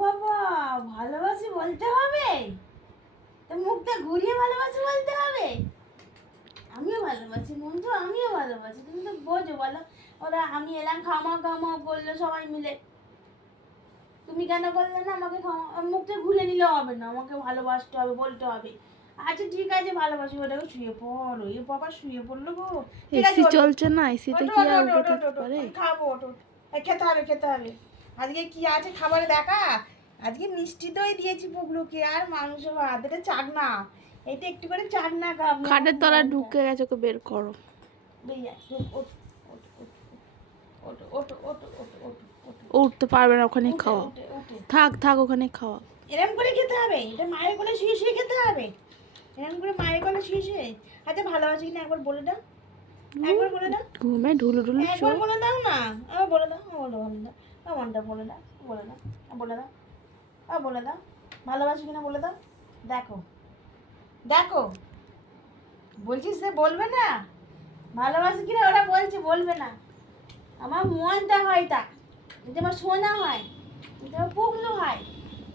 বাবা, ভালোবাসি বলতে হবে? তো মুখটা ঘুরিয়ে ভালোবাসি বলতে হবে? আমিও ভালোবাসি মন্টু, আমিও ভালোবাসি। তুমি তো বোঝো বলো? ওরা আমি এলাম খামা খামা বললো সবাই মিলে, তুমি কেন বললে না আমাকে খামা? মুখটা ঘুরে নিলে হবে না, আমাকে ভালোবাসতে হবে, বলতে হবে। আচ্ছা ঠিক আছে, ভালোবাসি। ওটাকে শুয়ে পড়ো। এ বাবা শুয়ে পড়লো গো। ঠিক আছে, এসি ওঠো চলছে না, এসিতে ওঠো কি ওঠো আর ওঠো উঠে ওঠো থাকতে ওঠো, পারে? আমি খাবো, ওঠো। খেতে হবে, খেতে হবে। আজকে কি আছে খাবারে দেখা? আজকে মিষ্টি দই দিয়েছি পুগলুকে, আর মাংস ভাত। এটা চাটনা, এটা একটু করে চাটনা খাবো। খাটের তলায় ঢুকে গেছে, ওকে বের করো। ওঠো ওঠো ওঠো ওঠো ওঠো ওঠো। ও উঠতে পারবে না, ওখানে উঠে খাওয়া। উঠে উঠে থাক থাক, ওখানে খাওয়া। এরম করে খেতে হবে? এটা মায়ের কোলে শুয়ে শুয়ে খেতে হবে? এরম করে মায়ের কোলে শুয়ে শুয়ে? আচ্ছা ভালোবাসি কিনা একবার বলে দাও, একবার বলে দাও, ঘুমে ঢুলু ঢুলু একবার বলে দাও না। আমার বলে দাও, বলে বলে দাও, মনটা বলে দাও, বলে দাও, বলে দাও, বলে দাও, ভালোবাসি কিনা বলে দাও। দেখো দেখো, বলছিস সে বলবে না ভালোবাসি কিনা, ওরা বলছে বলবে না। আমার মনটা হয় তা, এটা আমার সোনা হয়, এটা আমার পুগলু হয়।